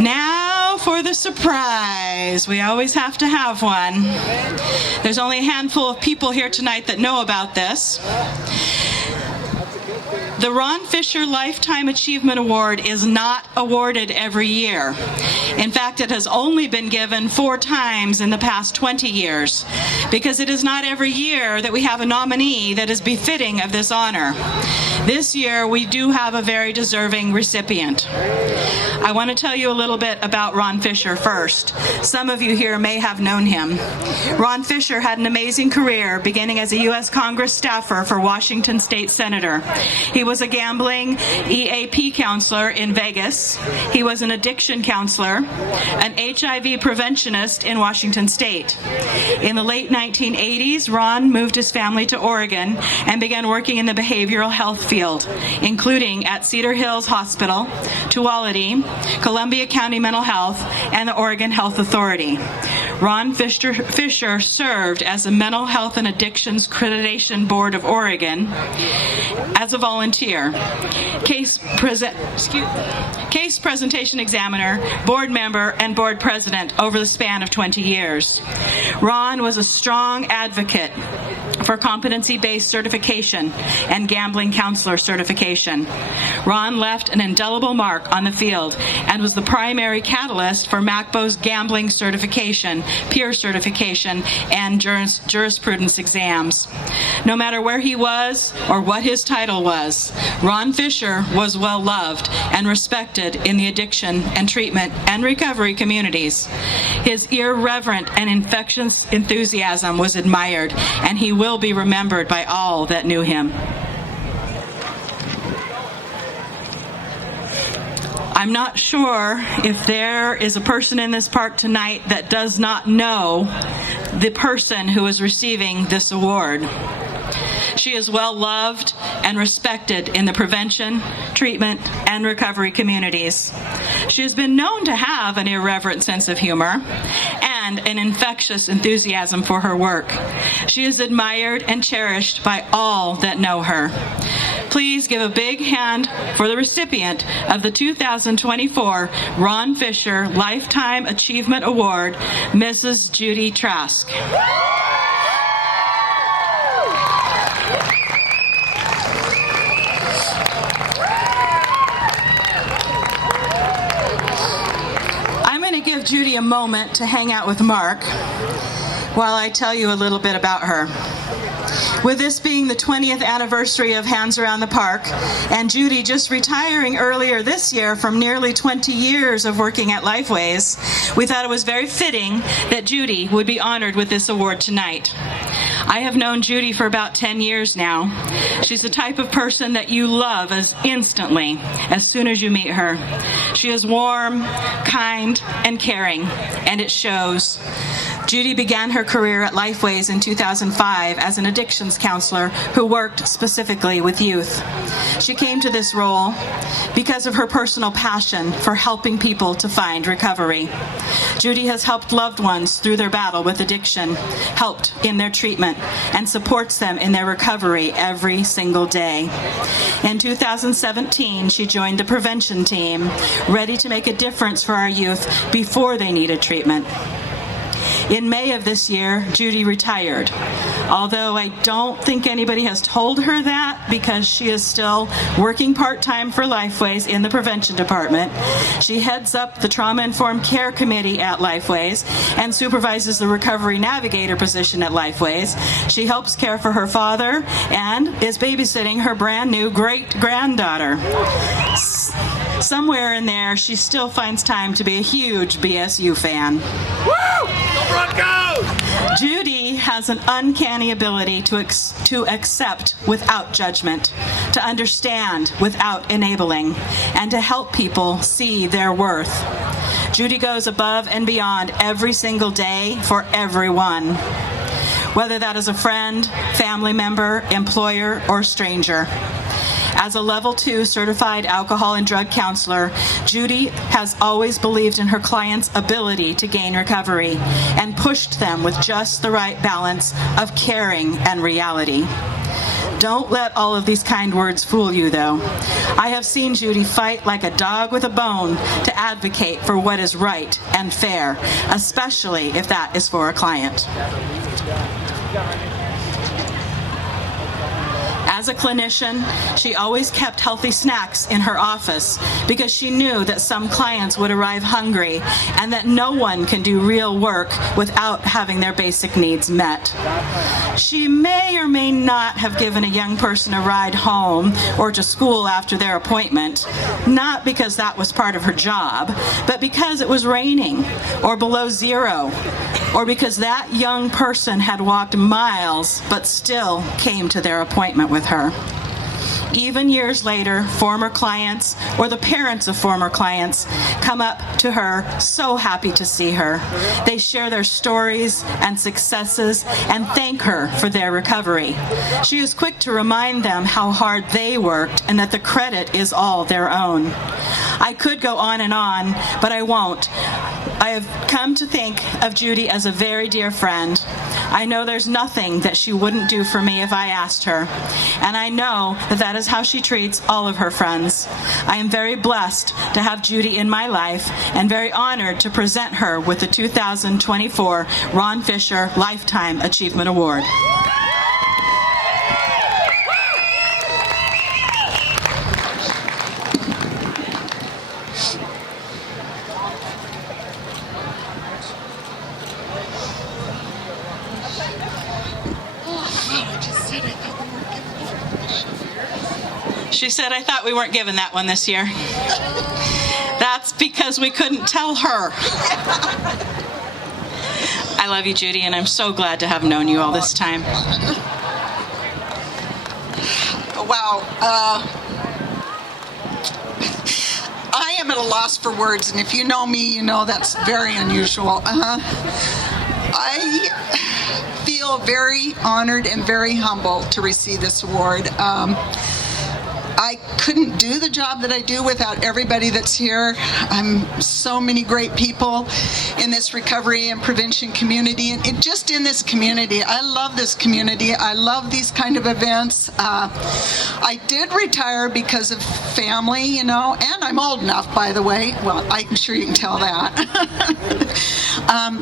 Now for the surprise. We always have to have one. There's only a handful of people here tonight that know about this. The Ron Fisher Lifetime Achievement Award is not awarded every year. In fact, it has only been given 4 times in the past 20 years, because it is not every year that we have a nominee that is befitting of this honor. This year, we do have a very deserving recipient. I want to tell you a little bit about Ron Fisher first. Some of you here may have known him. Ron Fisher had an amazing career, beginning as a U.S. Congress staffer for Washington State Senator. He was a gambling EAP counselor in Vegas. He was an addiction counselor, an HIV preventionist in Washington State. In the late 1980s, Ron moved his family to Oregon and began working in the behavioral health field, including at Cedar Hills Hospital, Tuality, Columbia County Mental Health, and the Oregon Health Authority. Ron Fisher served as the Mental Health and Addictions Accreditation Board of Oregon as a volunteer, case presentation examiner, board member, and board president over the span of 20 years. Ron was a strong advocate for competency-based certification and gambling counselor certification. Ron left an indelible mark on the field and was the primary catalyst for MHACBO's gambling certification, peer certification, and jurisprudence exams. No matter where he was or what his title was, Ron Fisher was well loved and respected in the addiction and treatment and recovery communities. His irreverent and infectious enthusiasm was admired, and he will be remembered by all that knew him. I'm not sure if there is a person in this park tonight that does not know the person who is receiving this award. She is well loved and respected in the prevention, treatment, and recovery communities. She has been known to have an irreverent sense of humor and an infectious enthusiasm for her work. She is admired and cherished by all that know her. Please give a big hand for the recipient of the 2024 Ron Fisher Lifetime Achievement Award, Mrs. Judy Trask. Give Judy a moment to hang out with Mark while I tell you a little bit about her. With this being the 20th anniversary of Hands Around the Park, and Judy just retiring earlier this year from nearly 20 years of working at Lifeways, we thought it was very fitting that Judy would be honored with this award tonight. I have known Judy for about 10 years now. She's the type of person that you love instantly as soon as you meet her. She is warm, kind, and caring, and it shows. Judy began her career at Lifeways in 2005 as an addictions counselor who worked specifically with youth. She came to this role because of her personal passion for helping people to find recovery. Judy has helped loved ones through their battle with addiction, helped in their treatment, and supports them in their recovery every single day. In 2017, she joined the prevention team, ready to make a difference for our youth before they needed treatment. In May of this year, Judy retired, although I don't think anybody has told her that because she is still working part-time for Lifeways in the prevention department. She heads up the Trauma-Informed Care Committee at Lifeways and supervises the Recovery Navigator position at Lifeways. She helps care for her father and is babysitting her brand new great-granddaughter. Somewhere in there, she still finds time to be a huge BSU fan. Woo! Go Broncos! Judy has an uncanny ability to accept without judgment, to understand without enabling, and to help people see their worth. Judy goes above and beyond every single day for everyone, whether that is a friend, family member, employer, or stranger. As a Level 2 certified alcohol and drug counselor, Judy has always believed in her clients' ability to gain recovery and pushed them with just the right balance of caring and reality. Don't let all of these kind words fool you, though. I have seen Judy fight like a dog with a bone to advocate for what is right and fair, especially if that is for a client. As a clinician, she always kept healthy snacks in her office because she knew that some clients would arrive hungry and that no one can do real work without having their basic needs met. She may or may not have given a young person a ride home or to school after their appointment, not because that was part of her job, but because it was raining or below zero, or because that young person had walked miles but still came to their appointment with her. Even years later, former clients or the parents of former clients come up to her so happy to see her. They share their stories and successes and thank her for their recovery. She is quick to remind them how hard they worked and that the credit is all their own. I could go on, but I won't. I have come to think of Judy as a very dear friend. I know there's nothing that she wouldn't do for me if I asked her, and I know that that is how she treats all of her friends. I am very blessed to have Judy in my life and very honored to present her with the 2024 Ron Fisher Lifetime Achievement Award. She said, I thought we weren't given that one this year. That's because we couldn't tell her. I love you, Judy, and I'm so glad to have known you all this time. Wow. I am at a loss for words, and if you know me, you know that's very unusual. I feel very honored and very humbled to receive this award. I couldn't do the job that I do without everybody that's here. So many great people in this recovery and prevention community, and just in this community. I love this community. I love these kind of events. I did retire because of family, and I'm old enough, by the way. Well, I'm sure you can tell that.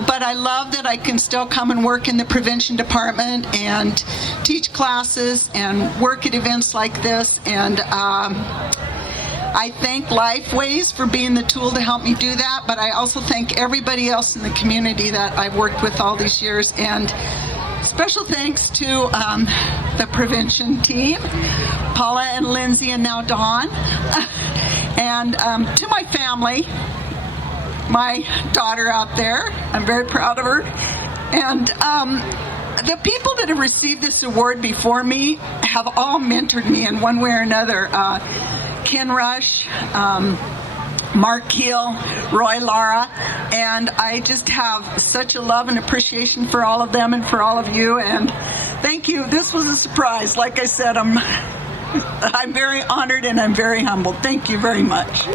But I love that I can still come and work in the prevention department and teach classes and work at events like this. And I thank Lifeways for being the tool to help me do that, but I also thank everybody else in the community that I've worked with all these years. And special thanks to the prevention team, Paula and Lindsay, and now Dawn, and to my family, my daughter out there. I'm very proud of her. And the people that have received this award before me have all mentored me in one way or another. Ken Rush, Mark Keel, Roy Lara, and I just have such a love and appreciation for all of them and for all of you, and thank you. This was a surprise. Like I said, I'm very honored and I'm very humbled. Thank you very much.